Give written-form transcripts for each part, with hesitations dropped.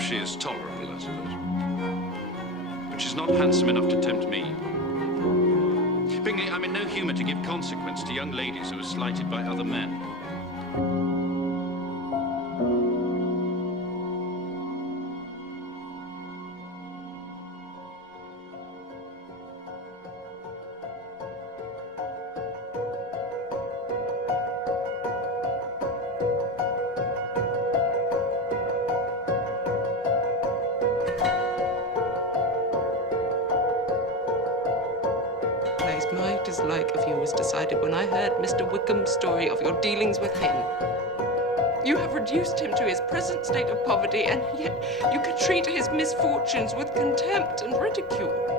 She is tolerable, I suppose. But she's not handsome enough to tempt me. Bingley, I'm in no humour to give consequence to young ladies who are slighted by other men. My dislike of you was decided when I heard Mr. Wickham's story of your dealings with him. You have reduced him to his present state of poverty, and yet you can treat his misfortunes with contempt and ridicule.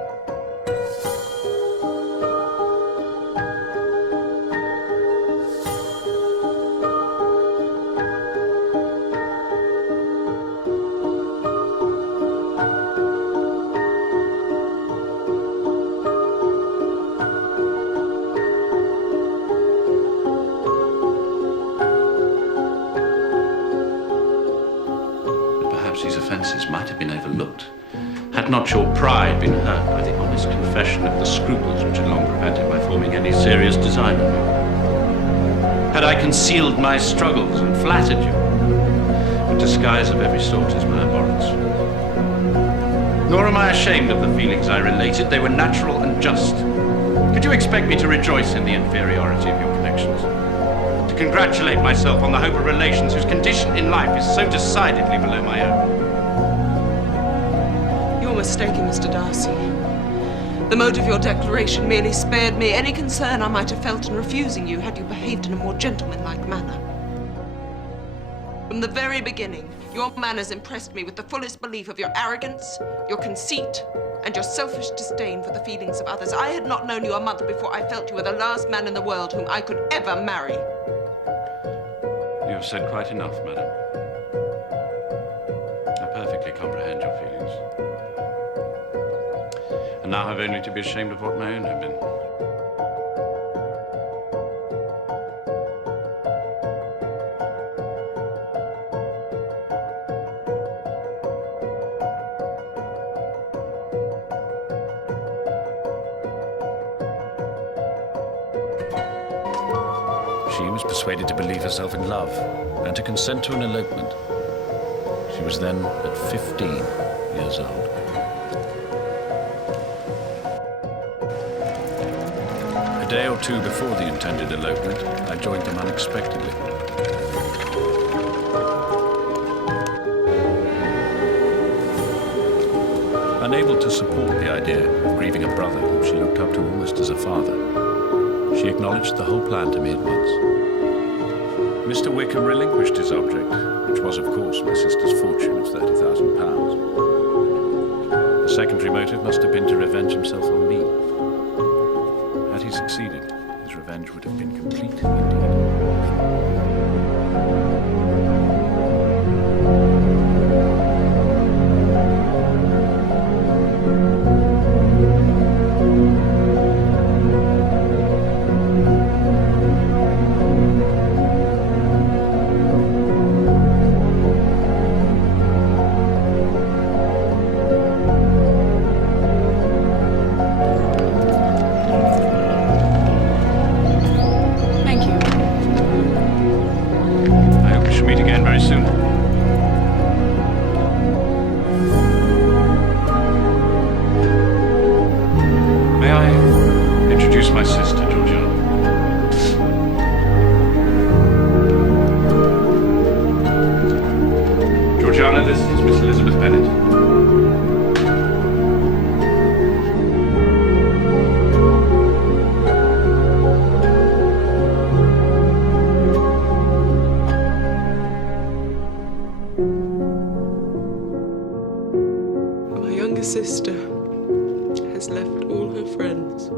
These offences might have been overlooked, had not your pride been hurt by the honest confession of the scruples which had long prevented my forming any serious design on you. Had I concealed my struggles and flattered you, a disguise of every sort is my abhorrence. Nor am I ashamed of the feelings I related. They were natural and just. Could you expect me to rejoice in the inferiority of your connections? To congratulate myself on the hope of relations whose condition in life is so decidedly below my own? You're mistaken, Mr. Darcy. The mode of your declaration merely spared me any concern I might have felt in refusing you had you behaved in a more gentlemanlike manner. From the very beginning, your manners impressed me with the fullest belief of your arrogance, your conceit, and your selfish disdain for the feelings of others. I had not known you a month before I felt you were the last man in the world whom I could ever marry. You have said quite enough, madam. I perfectly comprehend your feelings. And now I've only to be ashamed of what my own have been. She was persuaded to believe herself in love and to consent to an elopement. She was then but 15 years old. A day or two before the intended elopement, I joined them unexpectedly. Unable to support the idea of grieving a brother whom she looked up to almost as a father, she acknowledged the whole plan to me at once. Mr. Wickham relinquished his object, which was, of course, my sister's fortune of £30,000. The secondary motive must have been to revenge himself on me. Had he succeeded, his revenge would have been complete indeed. My sister, Georgiana. Georgiana, this is Miss Elizabeth Bennet. My younger sister has left all her friends,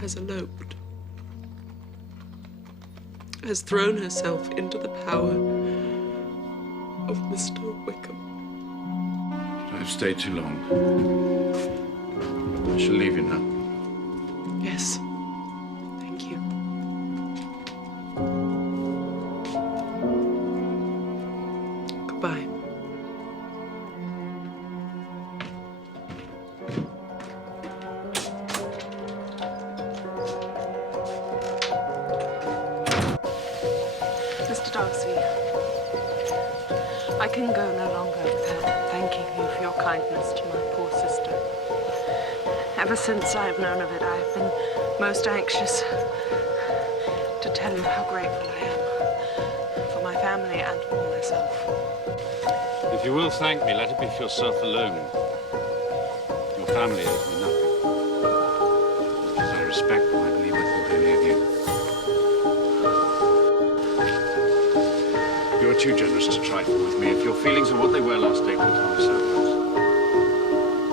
has eloped, has thrown herself into the power of Mr. Wickham. I've stayed too long. I shall leave you now. Yes, thank you. Mr. Darcy, I can go no longer without thanking you for your kindness to my poor sister. Ever since I have known of it, I have been most anxious to tell you how grateful I am for my family and for myself. If you will thank me, let it be for yourself alone. Your family owes me nothing. Because I respect them, I believe I thought only of you. You're too generous to trifle with me. If your feelings are what they were last April, tell me so.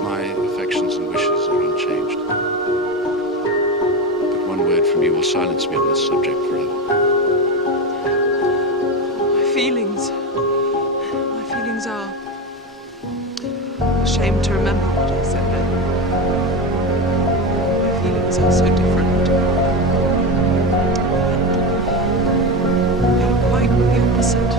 My affections and wishes are unchanged. But one word from you will silence me on this subject forever. My feelings are ashamed to remember what I said then. My feelings are so different. And they are quite the opposite.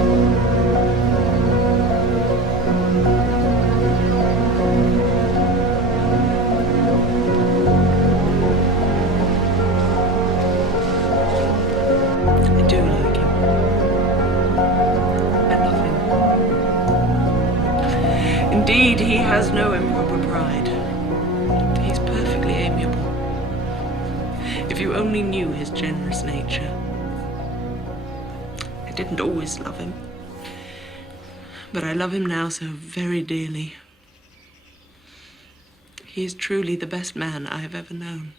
I do like him. I love him. Indeed, he has no improper pride. He's perfectly amiable. If you only knew his generous nature. I didn't always love him, but I love him now so very dearly. He is truly the best man I have ever known.